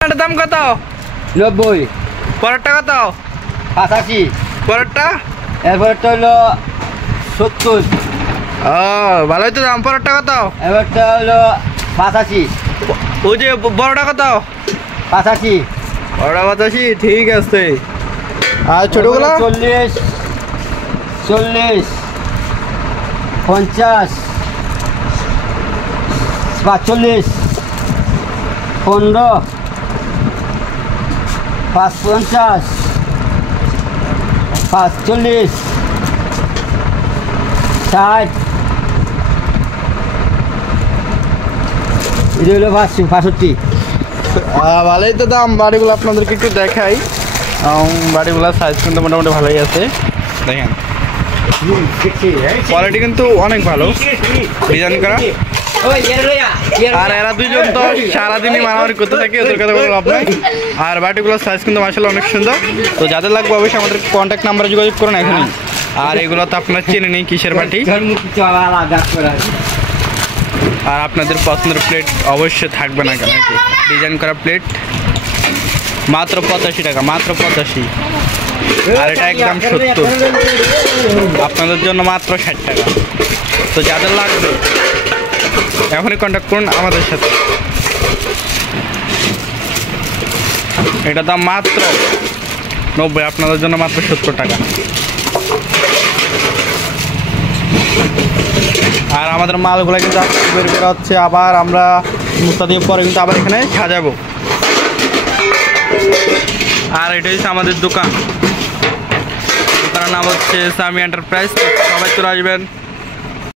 দাম কত? 90। পরেরটা কত? 85। পরেরটা? এরপরটা হলো 70। ও ভালোই তো দাম। পরেরটা কত? এবারটা হলো 85। ওই যে বড়টা কত? 85। বড়টা 85, ঠিক আছে। আর ছোটগুলো? 40, 40, 50, 45, 15, 50, 45, 60, এটা হলো 65। ভালোই তো দাম। বাড়িগুলো আপনাদেরকে একটু দেখাই। বাড়িগুলোর সাইজ কিন্তু মোটামুটি ভালোই আছে। দেখেন কোয়ালিটি কিন্তু অনেক ভালো, ডিজাইন করা। আর এরা দুইজন তো সারাদিনই মারামারি করতে থাকে, ওদের কথা কোনো লাভ নাই। আর বাটিগুলোর সাইজ কিন্তু মাশাআল্লাহ অনেক সুন্দর। তো যাদের লাগবে অবশ্যই আমাদের কন্ট্যাক্ট নাম্বারে যোগাযোগ করুন এখনই। আর এগুলো তো আপনার চেনে নেই কিসের বাটি। আর আপনাদের পছন্দের প্লেট অবশ্যই থাকবে না কেন, ডিজাইন করা প্লেট মাত্র 85 টাকা, মাত্র 85। আর এটা একদম 70, আপনাদের জন্য মাত্র 60 টাকা। তো যাদের লাগবে এখনই কন্ট্যাক্ট করুন আমাদের সাথে। এটা দাম মাত্র 90, আপনাদের জন্য মাত্র 70 টাকা। আর আমাদের মালগুলো কিন্তু বের করা হচ্ছে, আবার আমরা মুস্তা দিয়ে পরে কিন্তু আবার এখানে সাজাবো। আর এটা হচ্ছে আমাদের দোকানের নাম হচ্ছে সামি এন্টারপ্রাইজ। সবাই চলে আসবেন।